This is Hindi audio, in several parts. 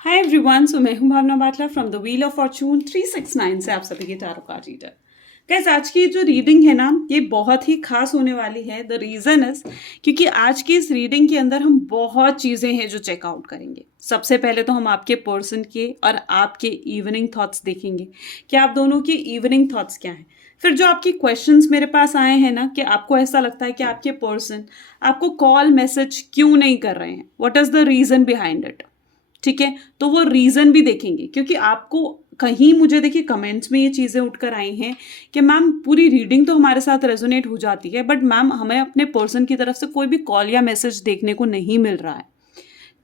हाय एवरीवन, सो मैं हूं Bhavna Batla from the wheel of fortune 369 से आप सभी के टैरो कार्ड रीडर। गाइस, आज की जो रीडिंग है ना, ये बहुत ही खास होने वाली है। द रीजन इज क्योंकि आज की इस रीडिंग के अंदर हम बहुत चीजें हैं जो चेकआउट करेंगे। सबसे पहले तो हम आपके पर्सन के और आपके इवनिंग थॉट्स देखेंगे कि आप दोनों के इवनिंग थॉट्स क्या हैं। फिर जो आपकी क्वेश्चंस मेरे पास आए हैं ना, कि आपको ऐसा लगता है कि आपके पर्सन आपको कॉल मैसेज क्यों नहीं कर रहे हैं, what is the reason behind it. ठीक है, तो वो रीजन भी देखेंगे, क्योंकि आपको कहीं, मुझे देखिए कमेंट्स में ये चीजें उठकर आई हैं कि मैम पूरी रीडिंग तो हमारे साथ रेजोनेट हो जाती है, बट मैम हमें अपने पर्सन की तरफ से कोई भी कॉल या मैसेज देखने को नहीं मिल रहा है।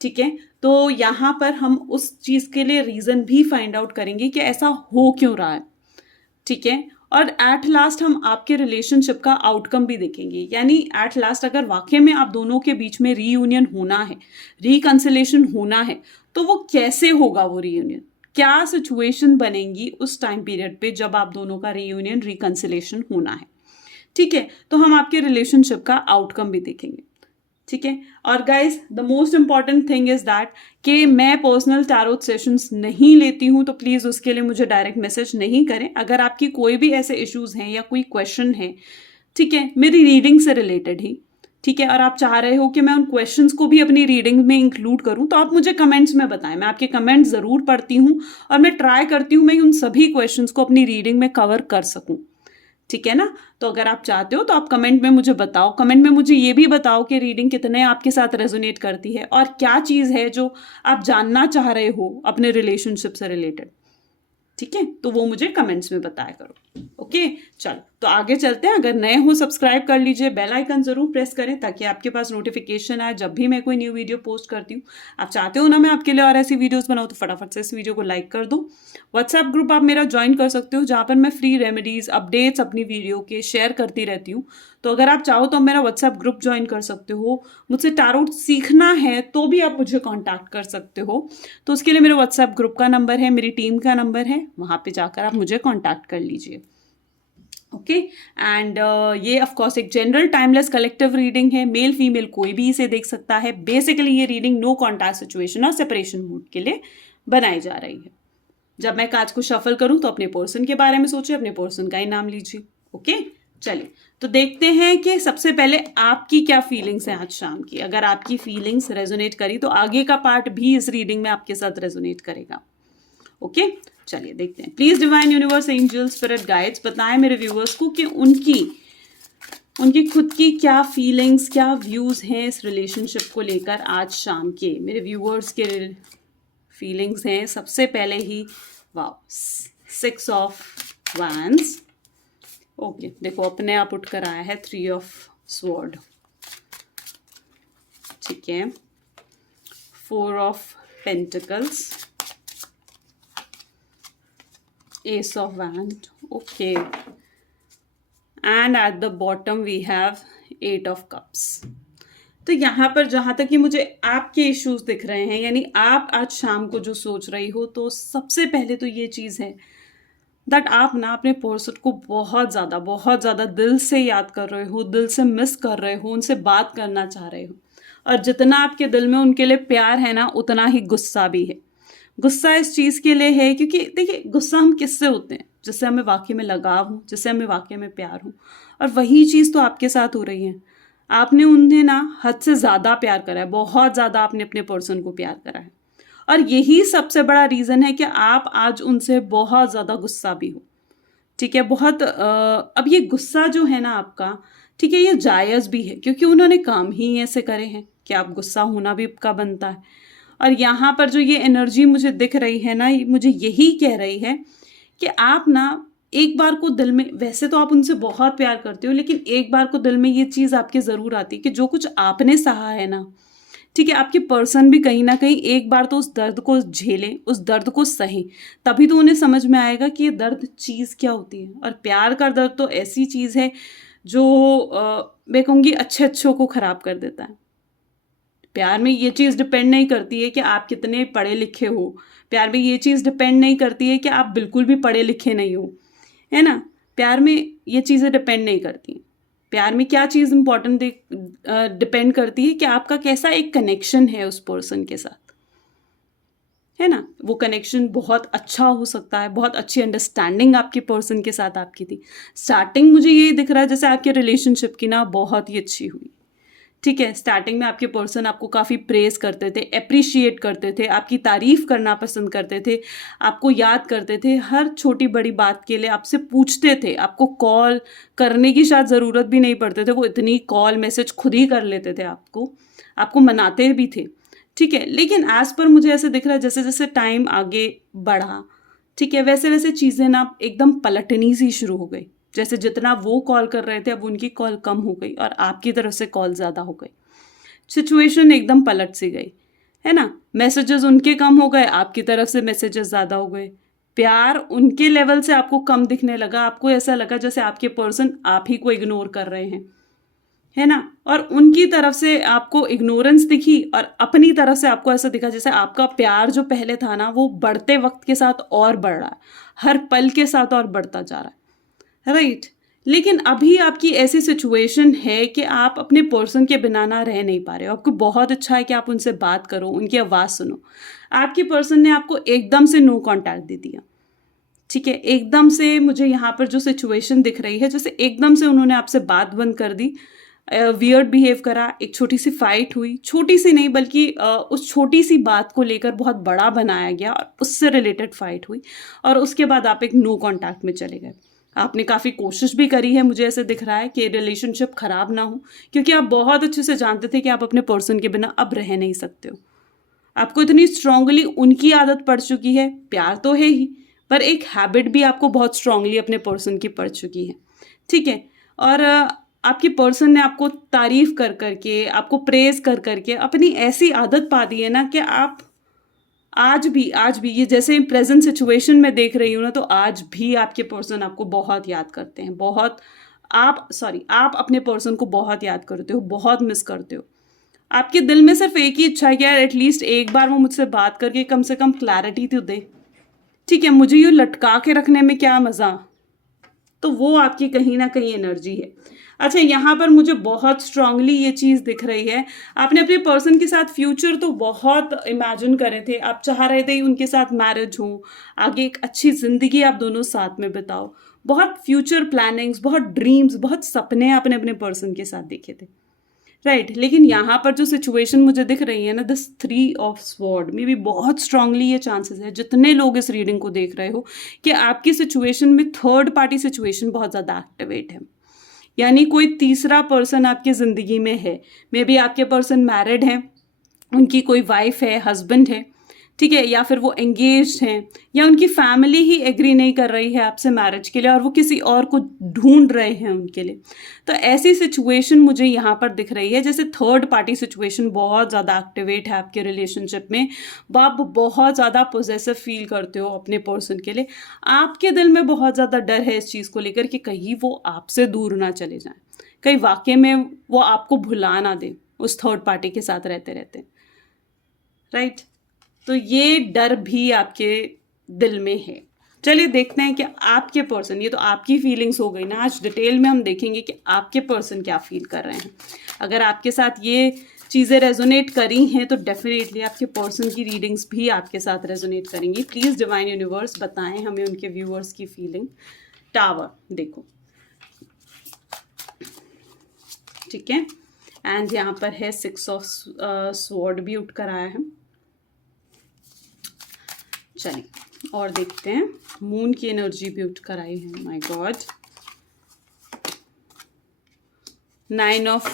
ठीक है, तो यहाँ पर हम उस चीज के लिए रीजन भी फाइंड आउट करेंगे कि ऐसा हो क्यों रहा है। ठीक है, और एट लास्ट हम आपके रिलेशनशिप का आउटकम भी देखेंगे। यानी एट लास्ट अगर वाकई में आप दोनों के बीच में रीयूनियन होना है, रिकंसिलेशन होना है, तो वो कैसे होगा, वो रीयूनियन क्या सिचुएशन बनेंगी उस टाइम पीरियड पे जब आप दोनों का रीयूनियन रिकंसिलेशन होना है। ठीक है, तो हम आपके रिलेशनशिप का आउटकम भी देखेंगे। ठीक है, और guys the most important thing is that कि मैं पर्सनल टैरोट सेशंस नहीं लेती हूं, तो प्लीज उसके लिए मुझे डायरेक्ट मैसेज नहीं करें। अगर आपकी कोई भी ऐसे इश्यूज हैं या कोई क्वेश्चन है, ठीक है, मेरी रीडिंग से रिलेटेड ही, ठीक है, और आप चाह रहे हो कि मैं उन क्वेश्चंस को भी अपनी रीडिंग में इंक्लूड करूं, तो आप मुझे कमेंट्स में बताएं। मैं आपके कमेंट्स जरूर पढ़ती हूं और मैं ट्राई करती हूं मैं उन सभी क्वेश्चंस को अपनी रीडिंग में कवर कर सकूं। ठीक है ना, तो अगर आप चाहते हो तो आप कमेंट में मुझे बताओ। कमेंट में मुझे ये भी बताओ कि रीडिंग कितने आपके साथ रेजोनेट करती है और क्या चीज़ है जो आप जानना चाह रहे हो अपने रिलेशनशिप से रिलेटेड। ठीक है, तो वो मुझे कमेंट्स में बताया करो। ओके, चलो तो आगे चलते हैं। अगर नए हो सब्सक्राइब कर लीजिए, बेल आइकन जरूर प्रेस करें ताकि आपके पास नोटिफिकेशन आए जब भी मैं कोई न्यू वीडियो पोस्ट करती हूँ। आप चाहते हो ना मैं आपके लिए और ऐसी वीडियोस बनाऊँ, तो फटाफट से इस वीडियो को लाइक कर दो। व्हाट्सएप ग्रुप आप मेरा ज्वाइन कर सकते हो, जहाँ पर मैं फ्री रेमेडीज अपडेट्स अपनी वीडियो के शेयर करती रहती हूँ। तो अगर आप चाहो तो मेरा व्हाट्सएप ग्रुप ज्वाइन कर सकते हो। मुझसे टैरोट सीखना है तो भी आप मुझे कांटेक्ट कर सकते हो। तो उसके लिए मेरे व्हाट्सएप ग्रुप का नंबर है, मेरी टीम का नंबर है, वहाँ पे जाकर आप मुझे कांटेक्ट कर लीजिए। ओके, एंड ये ऑफ कोर्स एक जनरल टाइमलेस कलेक्टिव रीडिंग है। मेल फीमेल कोई भी इसे देख सकता है। बेसिकली ये रीडिंग नो कॉन्टैक्ट सिचुएशन और सेपरेशन मूड के लिए बनाई जा रही है। जब मैं कार्ड्स को शफल करूं तो अपने पर्सन के बारे में सोचिए, अपने पर्सन का ही नाम लीजिए। ओके, चलिए तो देखते हैं कि सबसे पहले आपकी क्या फीलिंग्स हैं आज शाम की। अगर आपकी फीलिंग्स रेजोनेट करी तो आगे का पार्ट भी इस रीडिंग में आपके साथ रेजोनेट करेगा। ओके, चलिए देखते हैं। Please divine universe angel spirit guides बताएं मेरे व्यूअर्स को कि उनकी खुद की क्या फीलिंग्स, क्या व्यूज हैं इस रिलेशनशिप को लेकर आज शाम के। मेरे व्यूअर्स के फीलिंग्स हैं सबसे पहले ही, वाओ, 6 ऑफ वैंड्स। ओके, देखो अपने आप उठकर आया है 3 ऑफ स्वॉर्ड। ठीक है, 4 of pentacles, ace of wand. Okay, and at the bottom we have 8 of cups. तो यहाँ पर जहाँ तक कि मुझे आपके इश्यूज दिख रहे हैं, यानी आप आज शाम को जो सोच रही हो, तो सबसे पहले तो ये चीज़ है दैट आप ना अपने पर्सन को बहुत ज़्यादा दिल से याद कर रहे हो, दिल से मिस कर रहे हो, उनसे बात करना चाह रहे हो। और जितना आपके दिल में उनके लिए प्यार है ना, उतना ही गुस्सा भी है। गुस्सा इस चीज़ के लिए है क्योंकि देखिए, गुस्सा हम किससे होते हैं? जिससे हमें वाकई में लगाव हो, जिससे हमें वाकई में प्यार हो। और वही चीज़ तो आपके साथ हो रही है। आपने उन्हें ना हद से ज़्यादा प्यार करा है, बहुत ज़्यादा आपने अपने पर्सन को प्यार करा है। और यही सबसे बड़ा रीज़न है कि आप आज उनसे बहुत ज़्यादा गुस्सा भी हो। ठीक है, बहुत अब ये गुस्सा जो है ना आपका, ठीक है, ये जायज़ भी है क्योंकि उन्होंने काम ही ऐसे करे हैं कि आप गुस्सा होना भी आपका बनता है। और यहाँ पर जो ये एनर्जी मुझे दिख रही है ना, मुझे यही कह रही है कि आप ना एक बार को दिल में, वैसे तो आप उनसे बहुत प्यार करते हो, लेकिन एक बार को दिल में ये चीज़ आपके ज़रूर आती है कि जो कुछ आपने सहा है ना, ठीक है, आपके पर्सन भी कहीं ना कहीं एक बार तो उस दर्द को झेलें, उस दर्द को सहें, तभी तो उन्हें समझ में आएगा कि ये दर्द चीज़ क्या होती है। और प्यार का दर्द तो ऐसी चीज़ है जो मैं कहूँगी अच्छे अच्छों को ख़राब कर देता है। प्यार में ये चीज़ डिपेंड नहीं करती है कि आप कितने पढ़े लिखे हो। प्यार में ये चीज़ डिपेंड नहीं करती है कि आप बिल्कुल भी पढ़े लिखे नहीं हो, है ना। प्यार में ये चीज़ें डिपेंड नहीं करती। प्यार में क्या चीज़ इंपॉर्टेंट डिपेंड करती है कि आपका कैसा एक कनेक्शन है उस पर्सन के साथ। है ना। वो कनेक्शन बहुत अच्छा हो सकता है, बहुत अच्छी अंडरस्टैंडिंग आपके पर्सन के साथ आपकी थी। स्टार्टिंग मुझे यही दिख रहा है जैसे आपके रिलेशनशिप की ना बहुत ही अच्छी हुई। ठीक है, स्टार्टिंग में आपके पर्सन आपको काफ़ी प्रेज करते थे, अप्रिशिएट करते थे, आपकी तारीफ करना पसंद करते थे, आपको याद करते थे, हर छोटी बड़ी बात के लिए आपसे पूछते थे, आपको कॉल करने की शायद ज़रूरत भी नहीं पड़ते थे, वो इतनी कॉल मैसेज खुद ही कर लेते थे, आपको मनाते भी थे। ठीक है, लेकिन एज पर मुझे ऐसे दिख रहा है जैसे जैसे टाइम आगे बढ़ा, ठीक है, वैसे वैसे चीज़ें ना एकदम पलटनी सी शुरू हो गई। जैसे जितना वो कॉल कर रहे थे अब उनकी कॉल कम हो गई और आपकी तरफ से कॉल ज़्यादा हो गई। सिचुएशन एकदम पलट सी गई, है ना। मैसेजेस उनके कम हो गए, आपकी तरफ से मैसेजेस ज़्यादा हो गए। प्यार उनके लेवल से आपको कम दिखने लगा, आपको ऐसा लगा जैसे आपके पर्सन आप ही को इग्नोर कर रहे हैं, है ना। और उनकी तरफ से आपको इग्नोरेंस दिखी और अपनी तरफ से आपको ऐसा दिखा जैसे आपका प्यार जो पहले था ना वो बढ़ते वक्त के साथ और बढ़ रहा है, हर पल के साथ और बढ़ता जा रहा है, राइट। लेकिन अभी आपकी ऐसी सिचुएशन है कि आप अपने पर्सन के बिना ना रह नहीं पा रहे हो। आपको बहुत अच्छा है कि आप उनसे बात करो, उनकी आवाज़ सुनो। आपके पर्सन ने आपको एकदम से नो कांटेक्ट दे दिया, ठीक है। एकदम से मुझे यहाँ पर जो सिचुएशन दिख रही है जैसे एकदम से उन्होंने आपसे बात बंद कर दी, वियर्ड बिहेव करा, एक छोटी सी फाइट हुई, छोटी सी नहीं बल्कि उस छोटी सी बात को लेकर बहुत बड़ा बनाया गया और उससे रिलेटेड फाइट हुई और उसके बाद आप एक नो कांटेक्ट में चले गए। आपने काफ़ी कोशिश भी करी है, मुझे ऐसे दिख रहा है कि रिलेशनशिप खराब ना हो, क्योंकि आप बहुत अच्छे से जानते थे कि आप अपने पर्सन के बिना अब रह नहीं सकते हो। आपको इतनी स्ट्रांगली उनकी आदत पड़ चुकी है, प्यार तो है ही पर एक हैबिट भी आपको बहुत स्ट्रांगली अपने पर्सन की पड़ चुकी है, ठीक है। और आपके पर्सन ने आपको तारीफ कर करके, आपको प्रेज कर करके अपनी ऐसी आदत पा दी है ना कि आप आज भी ये जैसे प्रेजेंट सिचुएशन में देख रही हूँ ना, तो आज भी आपके पर्सन आपको बहुत याद करते हैं, आप अपने पर्सन को बहुत याद करते हो, बहुत मिस करते हो। आपके दिल में सिर्फ एक ही इच्छा है कि यार एटलीस्ट एक बार वो मुझसे बात करके कम से कम क्लैरिटी तो दे, ठीक है। मुझे ये लटका के रखने में क्या मज़ा, तो वो आपकी कहीं ना कहीं एनर्जी है। अच्छा, यहाँ पर मुझे बहुत स्ट्रांगली ये चीज़ दिख रही है, आपने अपने पर्सन के साथ फ्यूचर तो बहुत इमेजिन करे थे, आप चाह रहे थे उनके साथ मैरिज हो, आगे एक अच्छी ज़िंदगी आप दोनों साथ में बिताओ, बहुत फ्यूचर प्लानिंग्स, बहुत ड्रीम्स, बहुत सपने आपने अपने पर्सन के साथ देखे थे, राइट। लेकिन यहाँ पर जो सिचुएशन मुझे दिख रही है ना, दिस 3 ऑफ स्वॉर्ड में भी बहुत स्ट्रांगली ये चांसेस है, जितने लोग इस रीडिंग को देख रहे हो, कि आपकी सिचुएशन में थर्ड पार्टी सिचुएशन बहुत ज़्यादा एक्टिवेट है। यानी कोई तीसरा पर्सन आपकी ज़िंदगी में है, मे बी आपके पर्सन मैरिड हैं, उनकी कोई वाइफ है, हस्बैंड है, ठीक है, या फिर वो एंगेज्ड हैं, या उनकी फैमिली ही एग्री नहीं कर रही है आपसे मैरिज के लिए और वो किसी और को ढूंढ रहे हैं उनके लिए। तो ऐसी सिचुएशन मुझे यहाँ पर दिख रही है जैसे थर्ड पार्टी सिचुएशन बहुत ज़्यादा एक्टिवेट है आपके रिलेशनशिप में। आप बहुत ज़्यादा पोजेसिव फील करते हो अपने पर्सन के लिए, आपके दिल में बहुत ज़्यादा डर है इस चीज़ को लेकर कि कहीं वो आपसे दूर ना चले जाएं, कहीं वाकई में वो आपको भुला ना दें उस थर्ड पार्टी के साथ रहते रहते, राइट। तो ये डर भी आपके दिल में है। चलिए देखते हैं कि आपके पर्सन, ये तो आपकी फीलिंग्स हो गई ना, आज डिटेल में हम देखेंगे कि आपके पर्सन क्या फील कर रहे हैं। अगर आपके साथ ये चीज़ें रेजोनेट करी हैं तो डेफिनेटली आपके पर्सन की रीडिंग्स भी आपके साथ रेजोनेट करेंगी। प्लीज़ डिवाइन यूनिवर्स बताएं हमें उनके व्यूअर्स की फीलिंग। टावर देखो, ठीक है, एंड यहाँ पर है 6 ऑफ स्वॉर्ड भी उठ कर आया है। चलिए और देखते हैं, मून की एनर्जी भी उठ कर आई है, माय गॉड। 9 ऑफ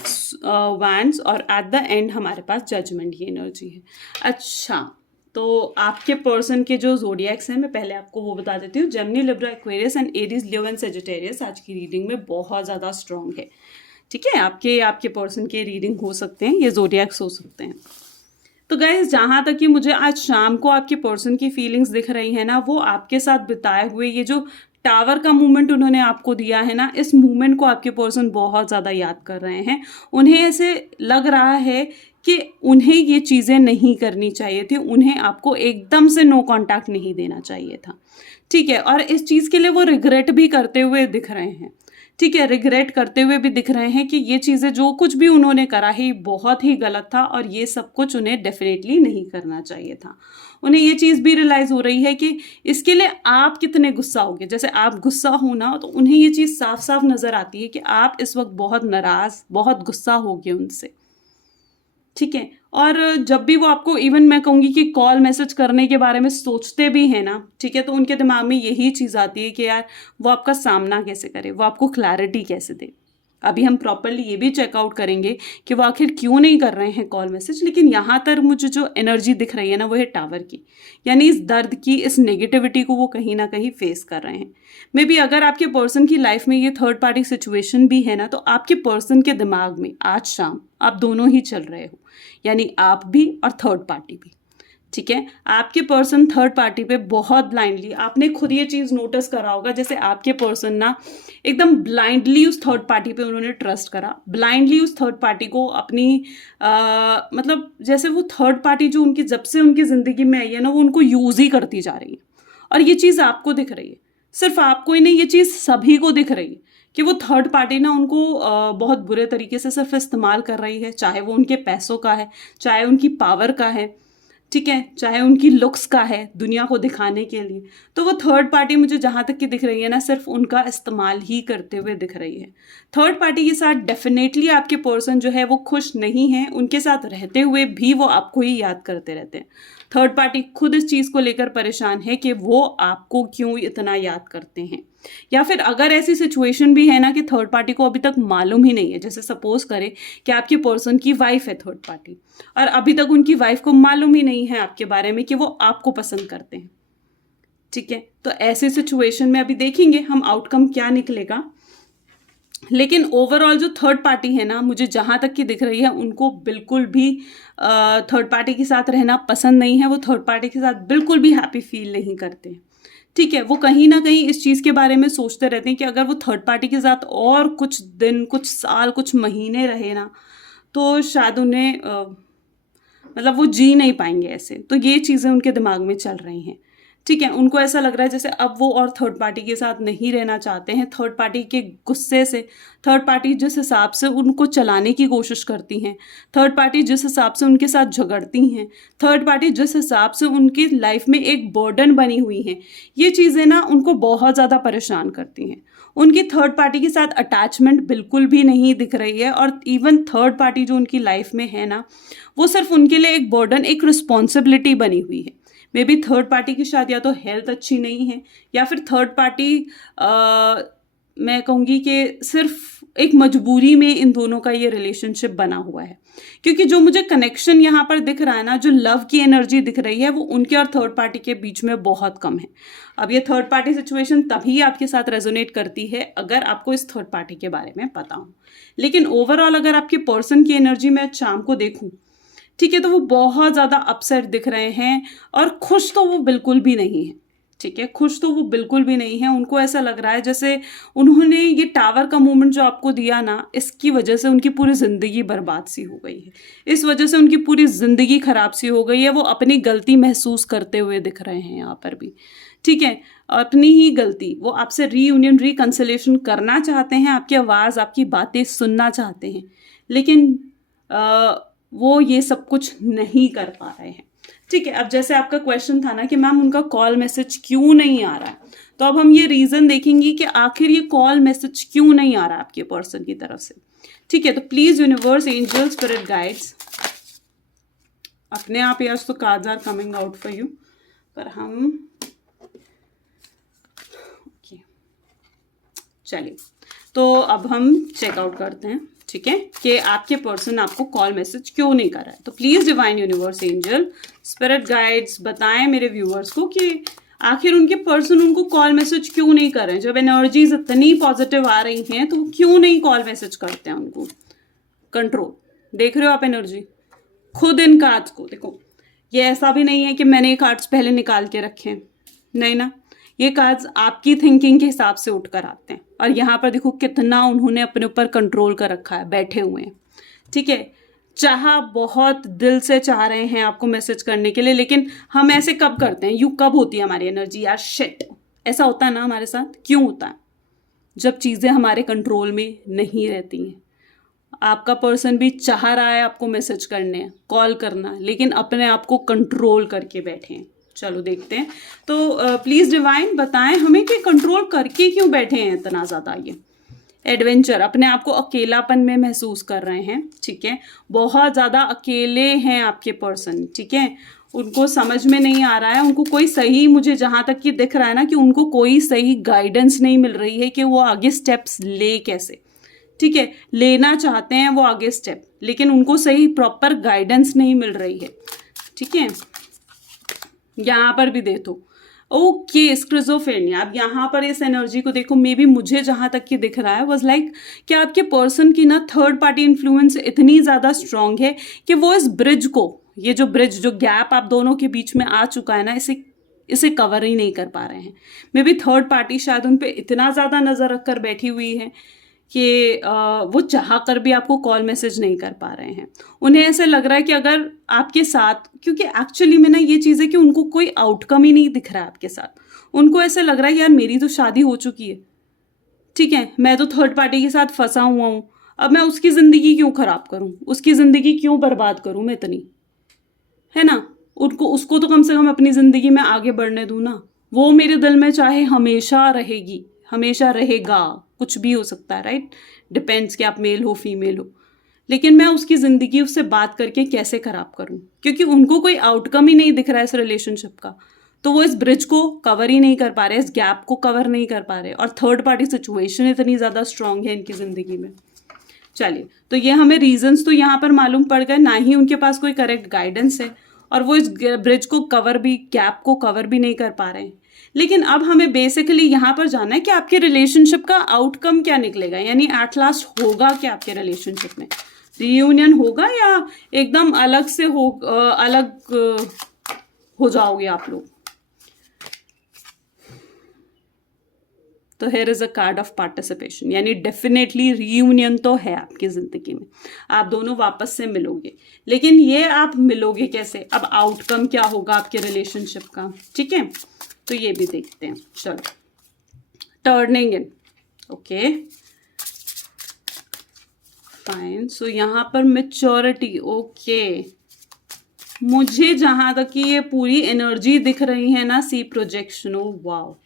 वैंड्स और एट द एंड हमारे पास जजमेंट की एनर्जी है। अच्छा, तो आपके पर्सन के जो ज़ोडिएक्स हैं, मैं पहले आपको वो बता देती हूँ। Gemini, Libra, Aquarius and Aries, Leo and Sagittarius आज की रीडिंग में बहुत ज़्यादा स्ट्रॉन्ग है, ठीक है। आपके पर्सन के रीडिंग हो सकते हैं, ये ज़ोडिएक्स हो सकते हैं। तो गाइस, जहाँ तक कि मुझे आज शाम को आपके पर्सन की फीलिंग्स दिख रही है ना, वो आपके साथ बिताए हुए ये जो टावर का मूवमेंट उन्होंने आपको दिया है ना, इस मूवमेंट को आपके पर्सन बहुत ज़्यादा याद कर रहे हैं। उन्हें ऐसे लग रहा है कि उन्हें ये चीज़ें नहीं करनी चाहिए थी, उन्हें आपको एकदम से नो कांटेक्ट नहीं देना चाहिए था, ठीक है। और इस चीज़ के लिए वो रिग्रेट भी करते हुए दिख रहे हैं, ठीक है, रिग्रेट करते हुए भी दिख रहे हैं कि ये चीज़ें जो कुछ भी उन्होंने करा है ये बहुत ही गलत था और ये सब कुछ उन्हें डेफिनेटली नहीं करना चाहिए था। उन्हें ये चीज़ भी रियलाइज़ हो रही है कि इसके लिए आप कितने गुस्सा होगे। जैसे आप गुस्सा हो ना, तो उन्हें ये चीज़ साफ साफ नज़र आती है कि आप इस वक्त बहुत नाराज़, बहुत गुस्सा होगे उनसे। ठीक है, और जब भी वो आपको, इवन मैं कहूँगी कि कॉल मैसेज करने के बारे में सोचते भी हैं ना, ठीक है, तो उनके दिमाग में यही चीज़ आती है कि यार वो आपका सामना कैसे करे, वो आपको क्लैरिटी कैसे दे। अभी हम प्रॉपरली ये भी चेकआउट करेंगे कि वो आखिर क्यों नहीं कर रहे हैं कॉल मैसेज, लेकिन यहाँ तक मुझे जो एनर्जी दिख रही है ना, वो है टावर की। यानी इस दर्द की, इस नेगेटिविटी को वो कहीं ना कहीं फेस कर रहे हैं। मे बी अगर आपके पर्सन की लाइफ में ये थर्ड पार्टी सिचुएशन भी है ना, तो आपके पर्सन के दिमाग में आज शाम आप दोनों ही चल रहे हो, यानी आप भी और थर्ड पार्टी भी। ठीक है, आपके पर्सन थर्ड पार्टी पे बहुत ब्लाइंडली, आपने खुद ये चीज़ नोटिस करा होगा, जैसे आपके पर्सन ना एकदम ब्लाइंडली उस थर्ड पार्टी पे उन्होंने ट्रस्ट करा, ब्लाइंडली उस थर्ड पार्टी को अपनी मतलब जैसे वो थर्ड पार्टी जो उनकी जब से उनकी ज़िंदगी में आई है ना, वो उनको यूज़ ही करती जा रही है। और ये चीज़ आपको दिख रही है, सिर्फ आपको ही नहीं, ये चीज़ सभी को दिख रही है कि वो थर्ड पार्टी ना उनको बहुत बुरे तरीके से सिर्फ इस्तेमाल कर रही है, चाहे वो उनके पैसों का है, चाहे उनकी पावर का है, ठीक है, चाहे उनकी लुक्स का है दुनिया को दिखाने के लिए। तो वो थर्ड पार्टी मुझे जहाँ तक कि दिख रही है ना, सिर्फ उनका इस्तेमाल ही करते हुए दिख रही है। थर्ड पार्टी के साथ डेफिनेटली आपके पर्सन जो है वो खुश नहीं है, उनके साथ रहते हुए भी वो आपको ही याद करते रहते हैं। थर्ड पार्टी खुद इस चीज़ को लेकर परेशान है कि वो आपको क्यों इतना याद करते हैं। या फिर अगर ऐसी सिचुएशन भी है ना कि थर्ड पार्टी को अभी तक मालूम ही नहीं है, जैसे सपोज करें कि आपके पर्सन की वाइफ है थर्ड पार्टी, और अभी तक उनकी वाइफ को मालूम ही नहीं है आपके बारे में कि वो आपको पसंद करते हैं। ठीक है, तो ऐसे सिचुएशन में अभी देखेंगे हम आउटकम क्या निकलेगा। लेकिन ओवरऑल जो थर्ड पार्टी है ना, मुझे जहाँ तक की दिख रही है, उनको बिल्कुल भी थर्ड पार्टी के साथ रहना पसंद नहीं है। वो थर्ड पार्टी के साथ बिल्कुल भी हैप्पी फील नहीं करते। ठीक है, वो कहीं ना कहीं इस चीज़ के बारे में सोचते रहते हैं कि अगर वो थर्ड पार्टी के साथ और कुछ दिन, कुछ साल, कुछ महीने रहे ना, तो शायद उन्हें मतलब वो जी नहीं पाएंगे ऐसे। तो ये चीज़ें उनके दिमाग में चल रही हैं। ठीक है, उनको ऐसा लग रहा है जैसे अब वो और थर्ड पार्टी के साथ नहीं रहना चाहते हैं। थर्ड पार्टी के गुस्से से, थर्ड पार्टी जिस हिसाब से उनको चलाने की कोशिश करती हैं, थर्ड पार्टी जिस हिसाब से उनके साथ झगड़ती हैं, थर्ड पार्टी जिस हिसाब से उनकी लाइफ में एक बर्डन बनी हुई हैं, ये चीज़ें ना उनको बहुत ज़्यादा परेशान करती हैं। उनकी थर्ड पार्टी के साथ अटैचमेंट बिल्कुल भी नहीं दिख रही है, और इवन थर्ड पार्टी जो उनकी लाइफ में है ना, वो सिर्फ उनके लिए एक बर्डन, एक रिस्पॉन्सिबिलिटी बनी हुई है। मे बी थर्ड पार्टी की शायद या तो हेल्थ अच्छी नहीं है, या फिर थर्ड पार्टी मैं कहूँगी कि सिर्फ एक मजबूरी में इन दोनों का ये रिलेशनशिप बना हुआ है। क्योंकि जो मुझे कनेक्शन यहाँ पर दिख रहा है ना, जो लव की एनर्जी दिख रही है, वो उनके और थर्ड पार्टी के बीच में बहुत कम है। अब ये थर्ड पार्टी सिचुएशन तभी आपके साथ रेजोनेट करती है अगर आपको इस थर्ड पार्टी के बारे में पता हो। लेकिन ओवरऑल अगर आपके पर्सन की एनर्जी में शाम को देखूँ, ठीक है, तो वो बहुत ज़्यादा अपसेट दिख रहे हैं, और खुश तो वो बिल्कुल भी नहीं है। ठीक है, खुश तो वो बिल्कुल भी नहीं है। उनको ऐसा लग रहा है जैसे उन्होंने ये टावर का मूवमेंट जो आपको दिया ना, इसकी वजह से उनकी पूरी ज़िंदगी बर्बाद सी हो गई है, इस वजह से उनकी पूरी ज़िंदगी खराब सी हो गई है। वो अपनी गलती महसूस करते हुए दिख रहे हैं यहाँ पर भी। ठीक है, अपनी ही गलती, वो आपसे रीयूनियन, रिकंसिलेशन करना चाहते हैं, आपकी आवाज़, आपकी बातें सुनना चाहते हैं, लेकिन वो ये सब कुछ नहीं कर पा रहे हैं। ठीक है, अब जैसे आपका क्वेश्चन था ना कि मैम उनका कॉल मैसेज क्यों नहीं आ रहा है, तो अब हम ये रीज़न देखेंगे कि आखिर ये कॉल मैसेज क्यों नहीं आ रहा है आपके पर्सन की तरफ से। ठीक है, तो please universe, angel, spirit guides, अपने आप यार तो cards are coming out for you, पर हम चलिए तो अब हम चेकआउट करते हैं। ठीक है, कि आपके पर्सन आपको कॉल मैसेज क्यों नहीं कर रहा है। तो please divine universe, angel, spirit guides बताएं मेरे व्यूअर्स को कि आखिर उनके पर्सन उनको कॉल मैसेज क्यों नहीं कर रहे हैं। जब एनर्जीज इतनी पॉजिटिव आ रही हैं तो क्यों नहीं कॉल मैसेज करते हैं उनको। कंट्रोल, देख रहे हो आप एनर्जी, खुद इन कार्ड्स को देखो। ये ऐसा भी नहीं है कि मैंने ये कार्ड्स पहले निकाल के रखे हैं, नहीं ना, ये कार्ड्स आपकी थिंकिंग के हिसाब से उठकर आते हैं। और यहाँ पर देखो कितना उन्होंने अपने ऊपर कंट्रोल कर रखा है, बैठे हुए हैं। ठीक है, चाहा बहुत दिल से चाह रहे हैं आपको मैसेज करने के लिए, लेकिन हम ऐसे कब करते हैं, यू कब होती है हमारी एनर्जी, यार शिट, ऐसा होता है ना हमारे साथ, क्यों होता है। जब चीज़ें हमारे कंट्रोल में नहीं रहती हैं। आपका पर्सन भी चाह रहा है आपको मैसेज करने, कॉल करना, लेकिन अपने आप को कंट्रोल करके बैठे हैं। चलो देखते हैं। तो प्लीज़ डिवाइन बताएं हमें कि कंट्रोल करके क्यों बैठे हैं इतना ज़्यादा। ये एडवेंचर, अपने आप को अकेलापन में महसूस कर रहे हैं, ठीक है, बहुत ज़्यादा अकेले हैं आपके पर्सन, ठीक है, उनको समझ में नहीं आ रहा है, उनको कोई सही, मुझे जहाँ तक कि दिख रहा है ना कि उनको कोई सही गाइडेंस नहीं मिल रही है कि वो आगे स्टेप्स ले कैसे, ठीक है, लेना चाहते हैं वो आगे स्टेप, लेकिन उनको सही प्रॉपर गाइडेंस नहीं मिल रही है, ठीक है। यहाँ पर भी देखो, ओके, स्क्रिजोफ्रेनिया। अब यहाँ पर इस एनर्जी को देखो, मे बी मुझे जहाँ तक कि दिख रहा है वाज लाइक कि आपके पर्सन की ना थर्ड पार्टी इन्फ्लुएंस इतनी ज़्यादा स्ट्रांग है कि वो इस ब्रिज को, ये जो ब्रिज, जो गैप आप दोनों के बीच में आ चुका है ना, इसे कवर ही नहीं कर पा रहे हैं। मे बी थर्ड पार्टी शायद उन पे इतना ज़्यादा नज़र रखकर बैठी हुई है कि वो चाह कर भी आपको कॉल मैसेज नहीं कर पा रहे हैं। उन्हें ऐसे लग रहा है कि अगर आपके साथ, क्योंकि एक्चुअली में ना ये चीज़ है कि उनको कोई आउटकम ही नहीं दिख रहा है आपके साथ। उनको ऐसे लग रहा है यार मेरी तो शादी हो चुकी है, ठीक है, मैं तो थर्ड पार्टी के साथ फंसा हुआ हूँ, अब मैं उसकी ज़िंदगी क्यों ख़राब करूँ, उसकी ज़िंदगी क्यों बर्बाद करूँ मैं इतनी, है ना। उसको तो कम से कम अपनी ज़िंदगी में आगे बढ़ने दूँ ना। वो मेरे दिल में चाहे हमेशा रहेगी, हमेशा रहेगा, कुछ भी हो सकता है, राइट, डिपेंड्स कि आप मेल हो फीमेल हो, लेकिन मैं उसकी ज़िंदगी उससे बात करके कैसे ख़राब करूं, क्योंकि उनको कोई आउटकम ही नहीं दिख रहा है इस रिलेशनशिप का। तो वो इस ब्रिज को कवर ही नहीं कर पा रहे, इस गैप को कवर नहीं कर पा रहे, और थर्ड पार्टी सिचुएशन इतनी ज़्यादा स्ट्रांग है इनकी ज़िंदगी में। चलिए, तो ये हमें रीजंस तो यहाँ पर मालूम पड़ गए, ना ही उनके पास कोई करेक्ट गाइडेंस है, और वो इस ब्रिज को कवर भी, गैप को कवर भी नहीं कर पा रहे हैं। लेकिन अब हमें बेसिकली यहाँ पर जाना है कि आपके रिलेशनशिप का आउटकम क्या निकलेगा, यानी एट लास्ट होगा क्या आपके रिलेशनशिप में, रियूनियन होगा या एकदम अलग से हो जाओगे आप लोग। तो here is a card of participation, यानी डेफिनेटली रीयूनियन तो है आपकी जिंदगी में, आप दोनों वापस से मिलोगे, लेकिन ये आप मिलोगे कैसे, अब आउटकम क्या होगा आपके रिलेशनशिप का, ठीक है, तो ये भी देखते हैं। चलो, टर्निंग इन, ओके फाइन। सो यहाँ पर मैच्योरिटी, ओके, मुझे जहां तक कि ये पूरी एनर्जी दिख रही है ना, C projection, oh wow,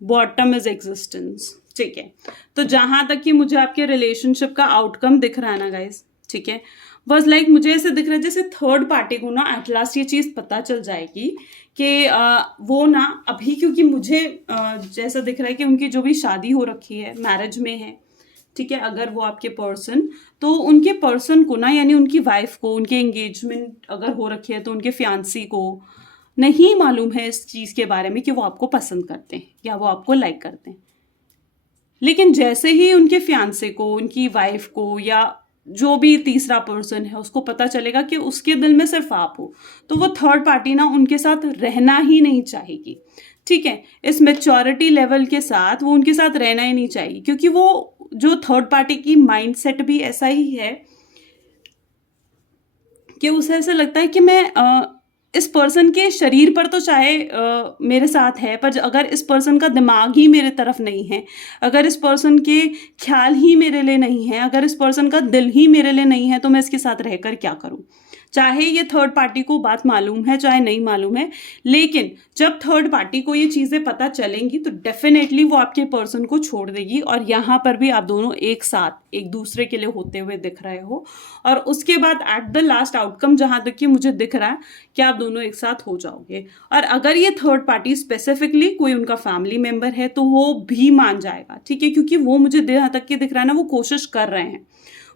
bottom is existence, ठीक है। तो जहां तक कि मुझे आपके रिलेशनशिप का आउटकम दिख रहा है ना गाइज, ठीक है, बस लाइक मुझे ऐसे दिख रहा है जैसे थर्ड पार्टी को ना एट लास्ट ये चीज़ पता चल जाएगी कि वो ना अभी, क्योंकि मुझे जैसा दिख रहा है कि उनकी जो भी शादी हो रखी है, मैरिज में है, ठीक है, अगर वो आपके पर्सन, तो उनके पर्सन को ना, यानी उनकी वाइफ को, उनके एंगेजमेंट अगर हो रखी है तो उनके फियांसी को नहीं मालूम है इस चीज़ के बारे में कि वो आपको पसंद करते हैं या वो आपको लाइक करते हैं। लेकिन जैसे ही उनके फियांसे को, उनकी वाइफ को, या जो भी तीसरा पर्सन है उसको पता चलेगा कि उसके दिल में सिर्फ आप हो, तो वो थर्ड पार्टी ना उनके साथ रहना ही नहीं चाहेगी, ठीक है। इस मैच्योरिटी लेवल के साथ वो उनके साथ रहना ही नहीं चाहिए, क्योंकि वो जो थर्ड पार्टी की माइंडसेट भी ऐसा ही है कि उसे ऐसा लगता है कि मैं इस पर्सन के शरीर पर तो चाहे मेरे साथ है, पर अगर इस पर्सन का दिमाग ही मेरे तरफ नहीं है, अगर इस पर्सन के ख्याल ही मेरे लिए नहीं है, अगर इस पर्सन का दिल ही मेरे लिए नहीं है, तो मैं इसके साथ रहकर क्या करूं। चाहे ये थर्ड पार्टी को बात मालूम है चाहे नहीं मालूम है, लेकिन जब थर्ड पार्टी को ये चीज़ें पता चलेंगी तो डेफिनेटली वो आपके पर्सन को छोड़ देगी, और यहाँ पर भी आप दोनों एक साथ एक दूसरे के लिए होते हुए दिख रहे हो, और उसके बाद एट द लास्ट आउटकम जहाँ तक कि मुझे दिख रहा है कि आप दोनों एक साथ हो जाओगे। और अगर ये थर्ड पार्टी स्पेसिफिकली कोई उनका फैमिली मेम्बर है तो वो भी मान जाएगा, ठीक है, क्योंकि वो मुझे जहाँ तक कि दिख रहा है ना, वो कोशिश कर रहे हैं,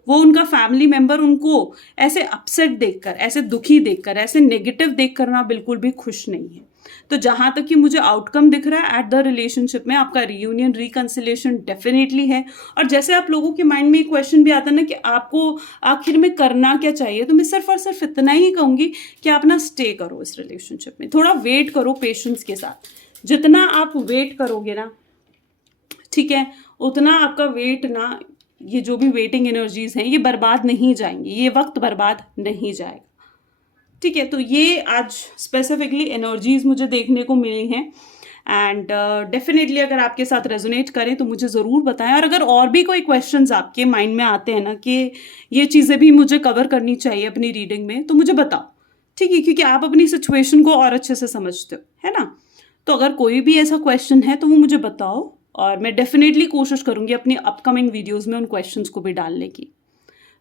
वो उनका फैमिली मेंबर उनको ऐसे अपसेट देखकर, ऐसे दुखी देखकर, ऐसे नेगेटिव देखकर ना बिल्कुल भी खुश नहीं है। तो जहां तक कि मुझे आउटकम दिख रहा है एट द रिलेशनशिप में, आपका रियूनियन, रिकंसिलिएशन डेफिनेटली है। और जैसे आप लोगों के माइंड में एक क्वेश्चन भी आता है ना कि आपको आखिर में करना क्या चाहिए, तो मैं सिर्फ और सिर्फ इतना ही कहूंगी कि आप ना स्टे करो इस रिलेशनशिप में, थोड़ा वेट करो पेशेंस के साथ। जितना आप वेट करोगे ना, ठीक है, उतना आपका वेट ना, ये जो भी वेटिंग एनर्जीज हैं ये बर्बाद नहीं जाएंगी, ये वक्त बर्बाद नहीं जाएगा, ठीक है। तो ये आज स्पेसिफिकली एनर्जीज मुझे देखने को मिली हैं, एंड डेफिनेटली अगर आपके साथ रेजोनेट करें तो मुझे ज़रूर बताएं, और अगर और भी कोई क्वेश्चंस आपके माइंड में आते हैं ना कि ये चीज़ें भी मुझे कवर करनी चाहिए अपनी रीडिंग में, तो मुझे बताओ, ठीक है, क्योंकि आप अपनी सिचुएशन को और अच्छे से समझते हो, है ना। तो अगर कोई भी ऐसा क्वेश्चन है तो वो मुझे बताओ, और मैं डेफिनेटली कोशिश करूँगी अपनी अपकमिंग वीडियोज़ में उन क्वेश्चंस को भी डालने की।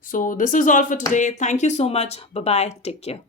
So this is all for today, thank you so much, bye bye, take care.